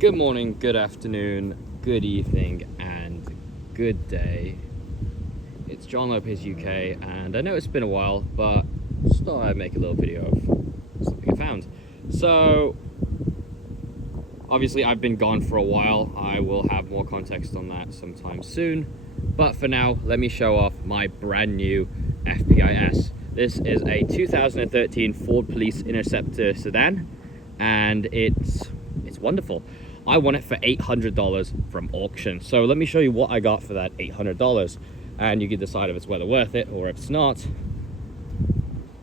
Good morning, good afternoon, good evening, and good day. It's John Lopez UK, and I know it's been a while, but just thought I'd make a little video of something I found. So, obviously I've been gone for a while. I will have more context on that sometime soon. But for now, let me show off my brand new FPIS. This is a 2013 Ford Police Interceptor sedan, and it's wonderful. I won it for $800 from auction. So let me show you what I got for that $800, and you can decide if it's whether worth it or if it's not.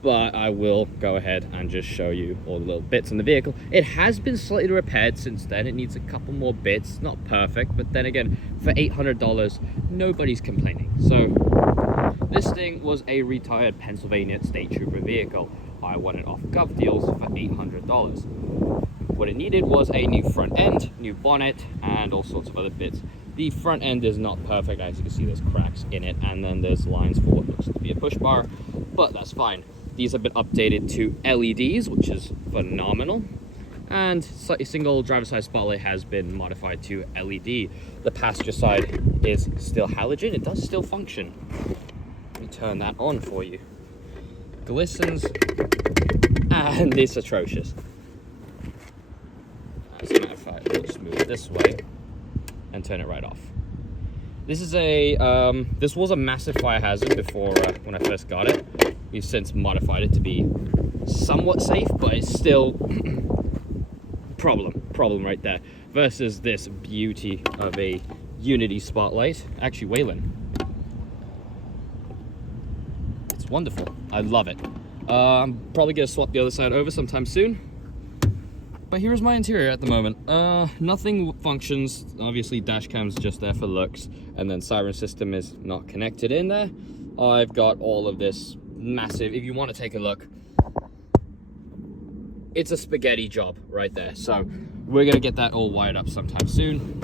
But I will go ahead and just show you all the little bits in the vehicle. It has been slightly repaired since then. It needs a couple more bits. Not perfect, but then again, for $800, nobody's complaining. So this thing was a retired Pennsylvania State Trooper vehicle. I won it off Gov Deals for $800. What it needed was a new front end, new bonnet, and all sorts of other bits. The front end is not perfect. As you can see, there's cracks in it, and then there's lines for what looks to be a push bar, but that's fine. These have been updated to LEDs, which is phenomenal. And slightly single driver's side spotlight has been modified to LED. The passenger side is still halogen. It does still function. Let me turn that on for you. Glistens, and it's atrocious. As a matter of fact, we'll just move it this way and turn it right off. This is this was a massive fire hazard before when I first got it. We've since modified it to be somewhat safe, but it's still problem right there. Versus this beauty of a Unity spotlight. Actually, Wayland. It's wonderful. I love it. I'm probably gonna swap the other side over sometime soon. But here's my interior at the moment. Nothing functions. Obviously, dash cam's just there for looks, and then siren system is not connected in there. I've got all of this massive, if you want to take a look, it's a spaghetti job right there. So we're gonna get that all wired up sometime soon.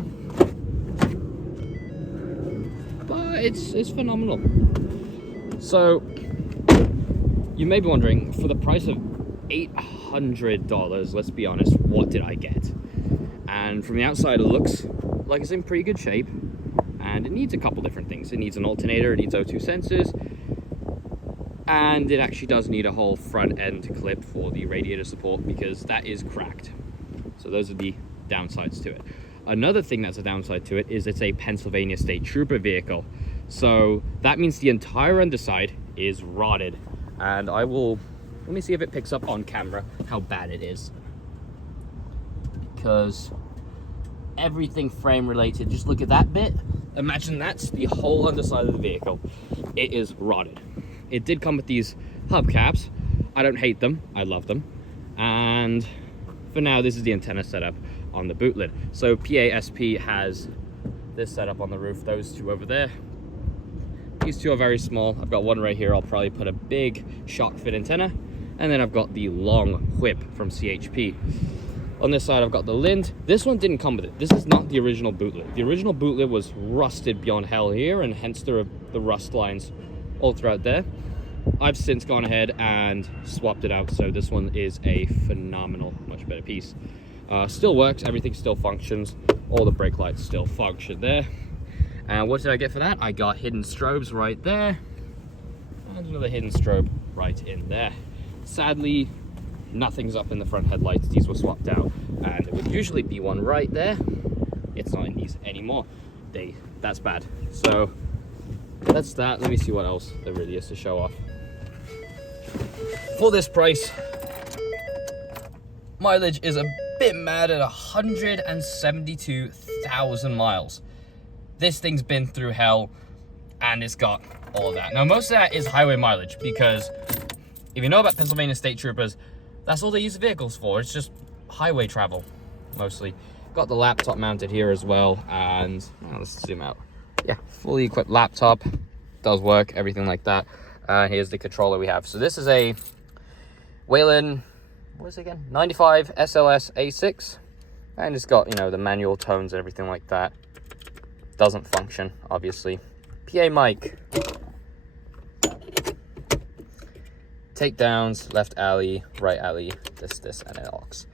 But it's phenomenal. So you may be wondering, for the price of $800, let's be honest, what did I get? And from the outside, it looks like it's in pretty good shape, and it needs a couple different things. It needs an alternator, it needs O2 sensors, and it actually does need a whole front end clip for the radiator support, because that is cracked. So those are the downsides to it. Another thing that's a downside to it is it's a Pennsylvania State Trooper vehicle. So that means the entire underside is rotted, and let me see if it picks up on camera how bad it is. Because everything frame related, just look at that bit. Imagine that's the whole underside of the vehicle. It is rotted. It did come with these hubcaps. I don't hate them, I love them. And for now, this is the antenna setup on the boot lid. So FPIS has this setup on the roof, those two over there. These two are very small. I've got one right here. I'll probably put a big shark fin antenna. And then I've got the long whip from CHP. On this side, I've got the Lind. This one didn't come with it. This is not the original boot lid. The original boot lid was rusted beyond hell here, and hence the rust lines all throughout there. I've since gone ahead and swapped it out, so this one is a phenomenal, much better piece. Still works, everything still functions. All the brake lights still function there. And what did I get for that? I got hidden strobes right there, and another hidden strobe right in there. Sadly, nothing's up in the front headlights. These were swapped out, and there would usually be one right there. It's not in these anymore. That's bad. So that's that. Let me see what else there really is to show off. For this price, mileage is a bit mad at 172,000 miles. This thing's been through hell, and it's got all of that. Now, most of that is highway mileage, because if you know about Pennsylvania State Troopers, that's all they use the vehicles for. It's just highway travel, mostly. Got the laptop mounted here as well, and let's zoom out. Yeah, fully equipped laptop, does work, everything like that. Here's the controller we have. So this is a Wayland, what is it again? 95 SLS A6, and it's got, the manual tones and everything like that. Doesn't function, obviously. PA mic. Takedowns, left alley, right alley, this, and an aux.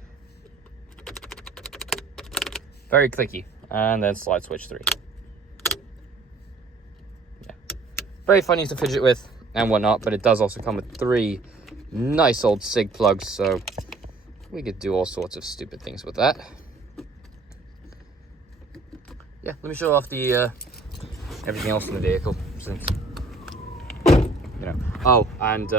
Very clicky. And then slide switch 3. Yeah. Very funny to fidget with and whatnot, but it does also come with 3 nice old SIG plugs, so we could do all sorts of stupid things with that. Yeah, let me show off the everything else in the vehicle, since Oh, and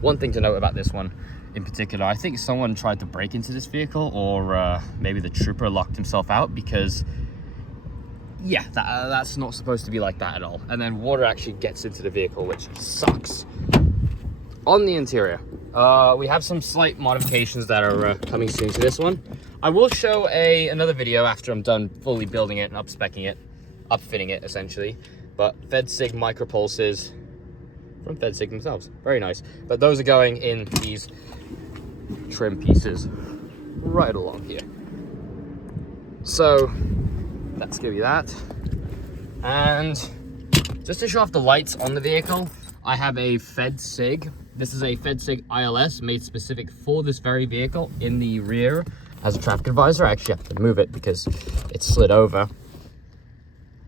one thing to note about this one in particular, I think someone tried to break into this vehicle, or maybe the trooper locked himself out, because yeah, that's not supposed to be like that at all. And then water actually gets into the vehicle, which sucks. On the interior, we have some slight modifications that are coming soon to this one. I will show another video after I'm done fully building it and up-specking it, upfitting it essentially. But FedSig micropulses from FedSig themselves, very nice. But those are going in these trim pieces right along here. So let's give you that. And just to show off the lights on the vehicle, I have a FedSig. This is a FedSig ILS made specific for this very vehicle. In the rear as a traffic advisor, I actually have to move it because it's slid over.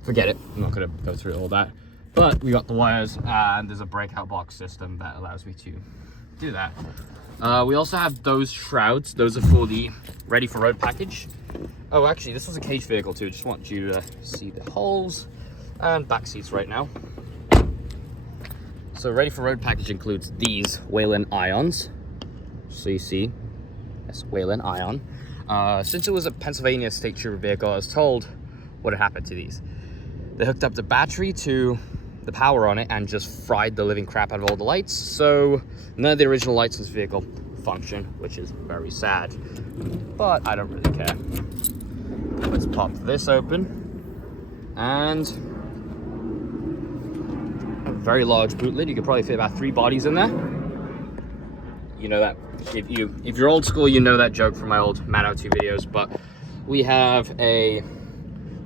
Forget it, I'm not gonna go through all that. But we got the wires, and there's a breakout box system that allows me to do that. We also have those shrouds. Those are for the ready for road package. Oh, actually, this was a cage vehicle too. Just want you to see the holes and back seats right now. So ready for road package includes these Whelen Ions. So you see, that's Whelen Ion. Since it was a Pennsylvania State Trooper vehicle, I was told what had happened to these. They hooked up the battery to the power on it and just fried the living crap out of all the lights. So none of the original lights in this vehicle function, which is very sad, but I don't really care. Let's pop this open, and a very large boot lid. You could probably fit about 3 bodies in there. You know that, if you're old school, you know that joke from my old Man Out 2 videos. But we have a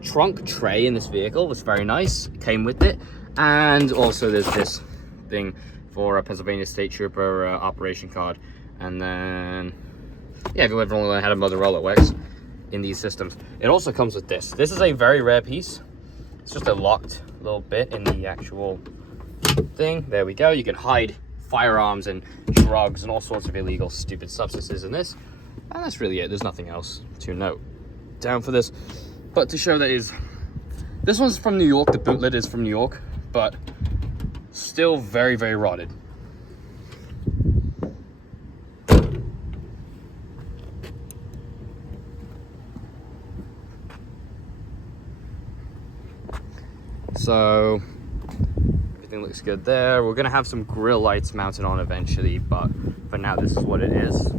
trunk tray in this vehicle. It's very nice, it came with it. And also there's this thing for a Pennsylvania State Trooper operation card. And then, yeah, if you ever only had a Motorola, it works in these systems. It also comes with this. This is a very rare piece. It's just a locked little bit in the actual thing. There we go. You can hide firearms and drugs and all sorts of illegal, stupid substances in this. And that's really it. There's nothing else to note down for this. But to show that this one's from New York. The boot lid is from New York, but still very, very rotted. So everything looks good there. We're gonna have some grill lights mounted on eventually, but for now this is what it is.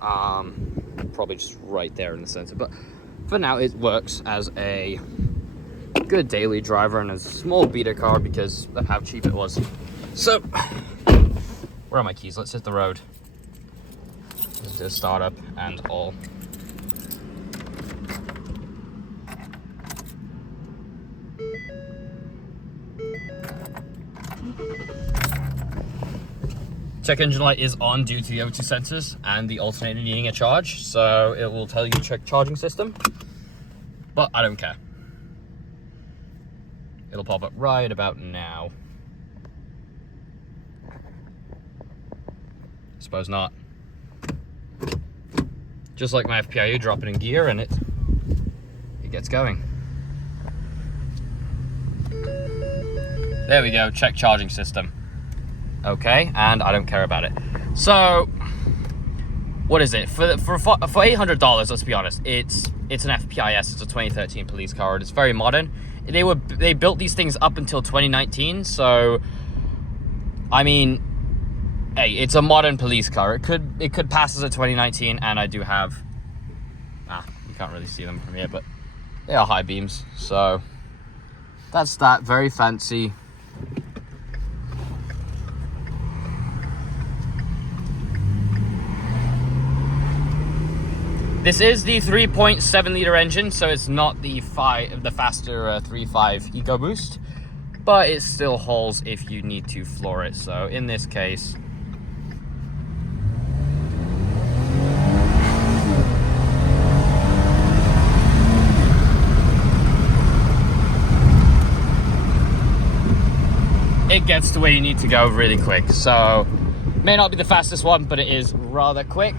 Probably just right there in the center, but for now it works as a good daily driver and a small beater car because of how cheap it was. So where are my keys? Let's hit the road. Let's do a startup and all. Check engine light is on due to the O2 sensors and the alternator needing a charge, so it will tell you to check charging system, but I don't care. It'll pop up right about now. Suppose not. Just like my FPIS, drop it in gear and it gets going. There we go, check charging system. Okay, and I don't care about it. So, what is it? For $800, let's be honest, it's an FPIS, it's a 2013 police car, it's very modern. They built these things up until 2019, so I mean, hey, it's a modern police car. It could pass as a 2019, and I do have you can't really see them from here, but they are high beams, so that's that. Very fancy. This is the 3.7 liter engine, so it's not the faster 3.5 EcoBoost, but it still holds if you need to floor it. So in this case, it gets to where you need to go really quick. So may not be the fastest one, but it is rather quick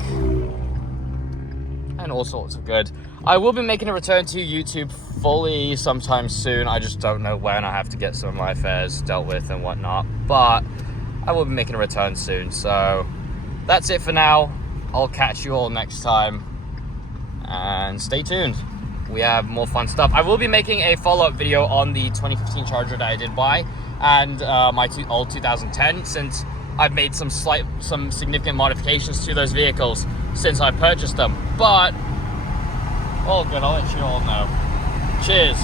and all sorts of good. I will be making a return to YouTube fully sometime soon. I just don't know when. I have to get some of my affairs dealt with and whatnot, but I will be making a return soon. So that's it for now. I'll catch you all next time, and stay tuned. We have more fun stuff. I will be making a follow-up video on the 2015 Charger that I did buy and my old 2010, since I've made some significant modifications to those vehicles since I purchased them. But all good, I'll let you all know. Cheers.